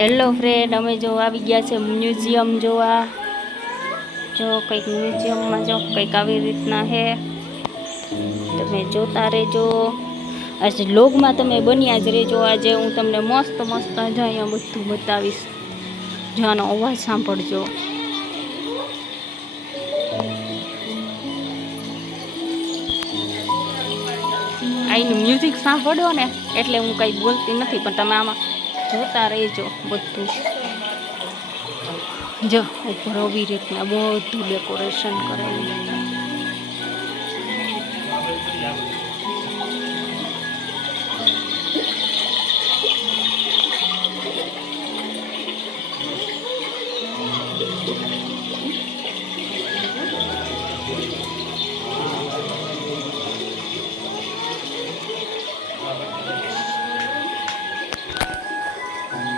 Hello friend, અમે જો આવી ગયા છે મ્યુઝિયમ જોવા. જો કંઈક મ્યુઝિયમમાં જો કંઈક આવી રીતના છે, તમે જોતા રહેજો. આજે લોગમાં તમે બન્યા જ રહેજો. આજે હું તમને મસ્ત મસ્ત આજે અહીંયા બધું બતાવીશ. જો આનો અવાજ સાંભળજો. અહીંનું મ્યુઝિક સાંભળો ને એટલે હું કંઈ બોલતી નથી, પણ તમે આમાં જોતા રહેજો બધું. જો ઉપર આવી રીતના બધું ડેકોરેશન કરેલું.